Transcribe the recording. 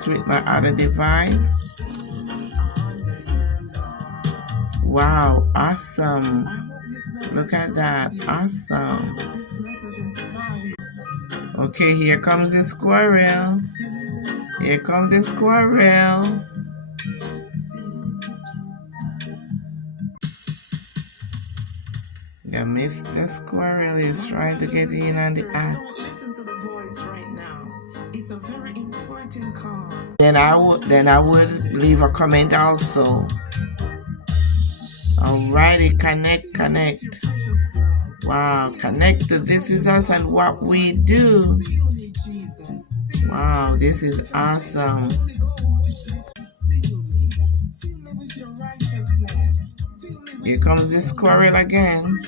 connect with my other device. Wow, awesome. Look at that. Awesome. Okay, here comes the squirrel. Here comes the squirrel. The Mr. Squirrel is trying to get in on the app. Listen to the voice right now. It's a very important call. Then I would leave a comment also. Alrighty, connect. Wow, connect to This Is Us and What We Do. Wow, this is awesome. Here comes the squirrel again.